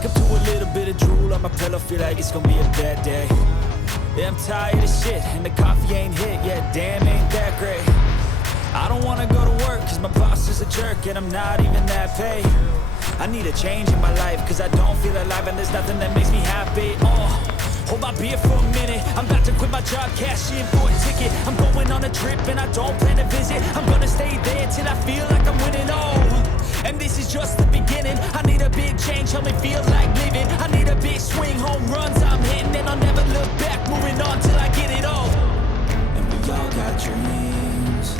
wake up to a little bit of drool on my pillow, feel like it's gonna be a bad day. Yeah, I'm tired of shit, and the coffee ain't hit yet, damn, ain't that great. I don't wanna go to work, cause my boss is a jerk, and I'm not even that paid. I need a change in my life, cause I don't feel alive, and there's nothing that makes me happy. Hold my beer for a minute, I'm about to quit my job, cash in for a ticket. I'm going on a trip, and I don't plan to visit. I'm gonna stay there till I feel like I'm winning, and this is just the beginning. I need a big change, help me feel like living. I need a big swing, home runs I'm hitting, and I'll never look back, moving on till I get it all. And we all got dreams,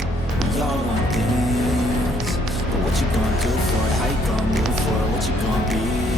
we all want things, but what you gonna do for it? How you gonna move for it? What you gonna be?